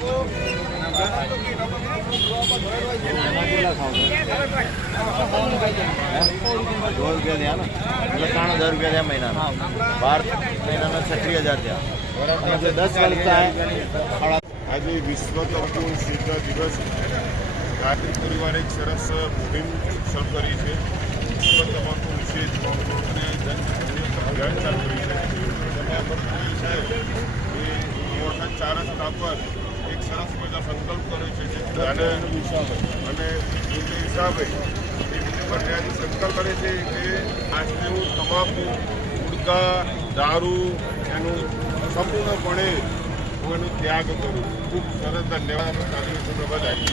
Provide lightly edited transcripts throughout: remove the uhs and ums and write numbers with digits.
₹2 થયા ને એટલે ₹3000 થયા મહિનાના 12 મહિનાના 36,000 થયા. 10 વર્ષ થાય. આજે વિશ્વ તંબાકુ નિષેધ દિવસ ગાયત્રી પરિવારે એક સરસ મુહિમ શરૂ કરી છે. વિશ્વ તંબાકુ નિષેધ અને અભિયાન ચાલુ કરી છે. એમાં બધું છે એ મોટા 4 રસ્તા પર એક સરસ મજા સંકલ્પ કર્યો છે અને એ હિસાબે આજે સંકલ્પ કરે છે કે આજનું તમાકુ ગુટખા દારૂ એનું સંપૂર્ણપણે હું એનો ત્યાગ કરું. ખૂબ સરસ ધન્યવાદ. બધાય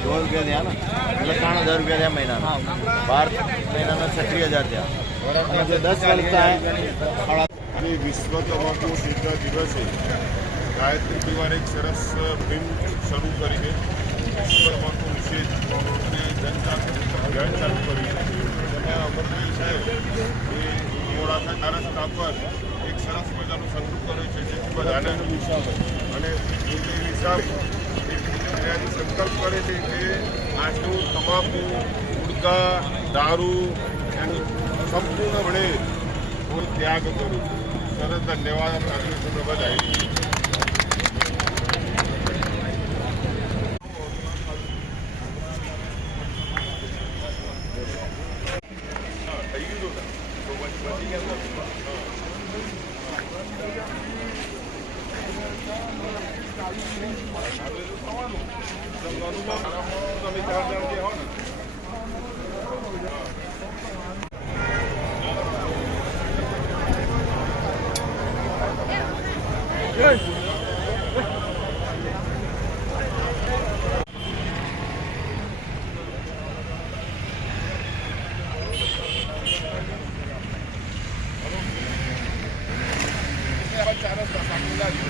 ₹2 થયા ને એટલે ₹3000 થયા મહિનાના 12 મહિનાના 36,000 થયા. 10 વર્ષ થાય. અને વિશ્વ તંબાકુ નિષેધ દિવસે ગાયત્રી પરિવારે એક સરસ મુહિમ શરૂ કરી છે. વિશ્વ તંબાકુ નિષેધ અને અભિયાન ચાલુ કર્યું છે. એમાં બધું છે એ મોડા 4 રસ્તા પર એક સરસ મજાનો સંકલ્પ કર્યો છે બધાને અને એ હિસાબે આજે સંકલ્પ કરે છે કે આજનું તમાકુ ગુટખા દારૂ એનું સંપૂર્ણપણે હું ત્યાગ કરું. સરસ ધન્યવાદ. બધાય ચાર રસ્તા